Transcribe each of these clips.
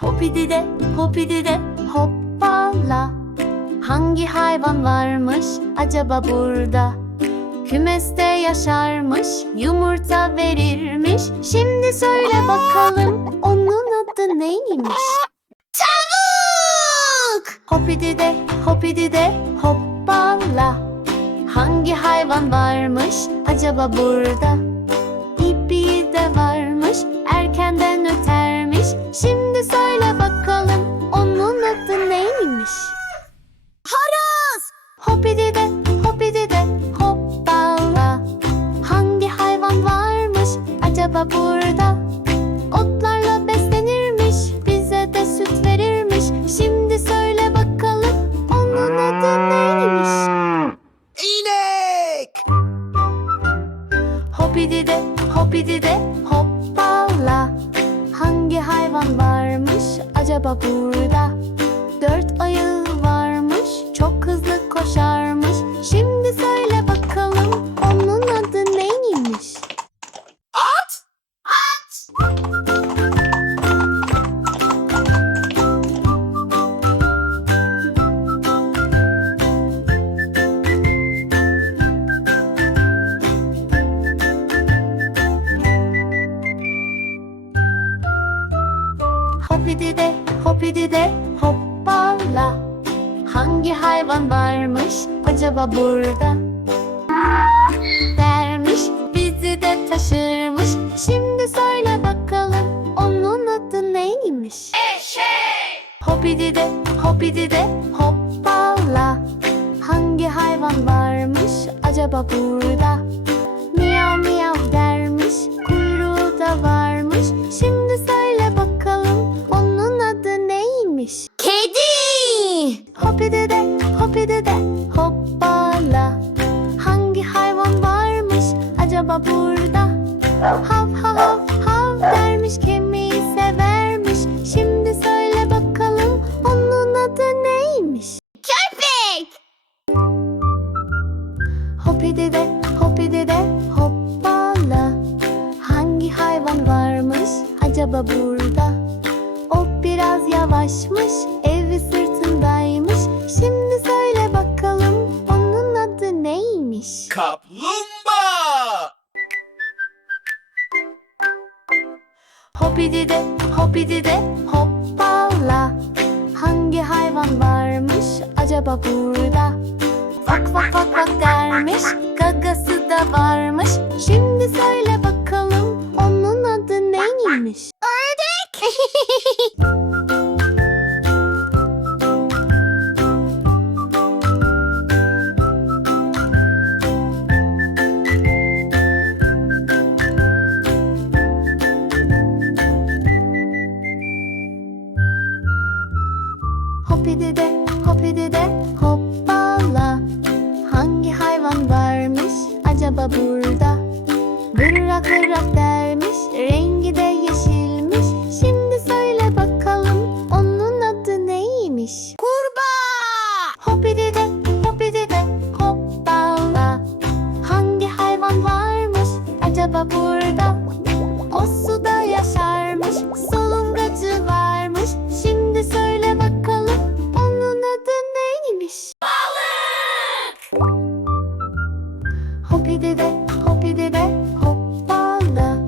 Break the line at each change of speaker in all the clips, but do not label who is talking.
Hopidide hopidide hoppala Hangi hayvan varmış acaba burada? Kümeste yaşarmış, yumurta verirmiş. Şimdi söyle bakalım onun adı neymiş? Tavuk! Hopidide hopidide hoppala Hangi hayvan varmış acaba burada? İpi de varmış, acaba burada? Otlarla beslenirmiş, bize de süt verirmiş. Şimdi söyle bakalım onun adı neymiş?
İnek!
Hopidide, hopidide, hoppala. Hangi hayvan varmış acaba burada? Hopidide, hopidide, hoppala. Hangi hayvan varmış acaba burada? Dermiş, bizi de taşırmış. Şimdi söyle bakalım onun adı neymiş? Eşek! Hopidide, hopidide, hoppala. Hangi hayvan varmış acaba burada? Hopidide, hopidide, hoppala. Hangi hayvan varmış acaba burada? Hav hav hav hav dermiş, kemiği severmiş. Şimdi söyle bakalım onun adı neymiş? Köpek! Hopidide, hopidide, hoppala. Hangi hayvan varmış acaba burada? O biraz yavaşmış, neymiş?
Kaplumbağa!
Hopidide, hopidide, hoppala. Hangi hayvan varmış acaba burada? Vak vak vak vak dermiş, gagası da varmış. Şimdi söyle baba burada O suda yaşarmış Solungacı varmış Şimdi söyle bakalım Onun adı neymiş? Balık! Hopi dede, hopi dede Hop balık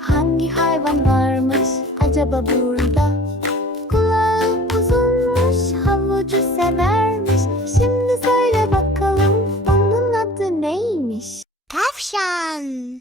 Hangi hayvan varmış Acaba burada? Kulağı uzunmuş Havucu severmiş Şimdi söyle bakalım Onun adı neymiş? Tavşan